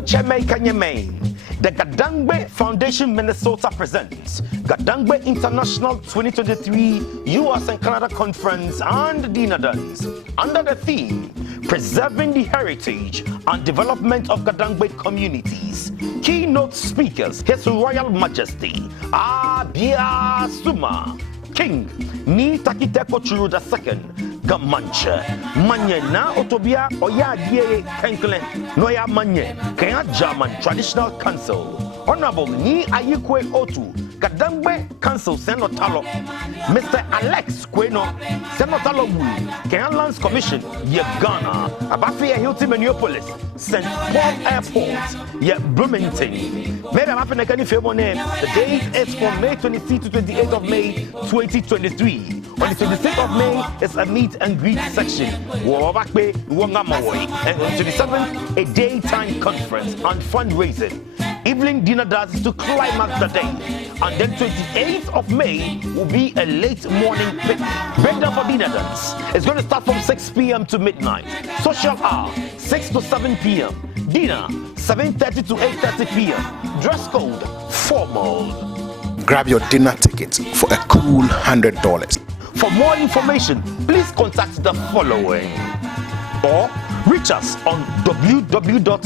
Yo, Cheme Kanyeme. The GaDangme Foundation Minnesota presents GaDangme International 2023 US and Canada Conference and Dinner Dance under the theme Preserving the Heritage and Development of GaDangme Communities. Keynote speakers, His Royal Majesty, Abia Suma, King Nii Ayikoi Otoo II, Mantse, Manye na Ottobea Oyeadeyie Kenkle, Noya Manye, Djanman Traditional Council, Honorable Nii Ayikoi Otoo, GaDangme Council Senotalo, Mr. Alex Quaynor, Senotalo Wu, Lands Commission, Ghana, Abafia Hilton Minneapolis, St. Paul Airport, Bloomington. Maybe I'm happy to give you name. The date is from May 23 to 28th of May 2023. On the 26th of May is a meet and greet section. And on the 27th, a daytime conference and fundraising. Evening dinner dance to climax the day. And then 28th of May will be a late morning picnic. Breakdown for dinner dance. It's going to start from 6 p.m. to midnight. Social hour, 6 to 7 p.m. Dinner, 7:30 to 8:30 p.m. Dress code, formal. Grab your dinner tickets for a cool $100. For more information, please contact the following or reach us on www.1gdi.org.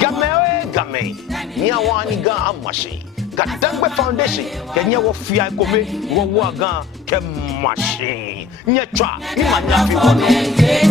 Game, Nyawaniga Amashi, GaDangme Foundation, Kenya Wofia Kome, Wawaga Kemashi, Nyetra, Imanyafi.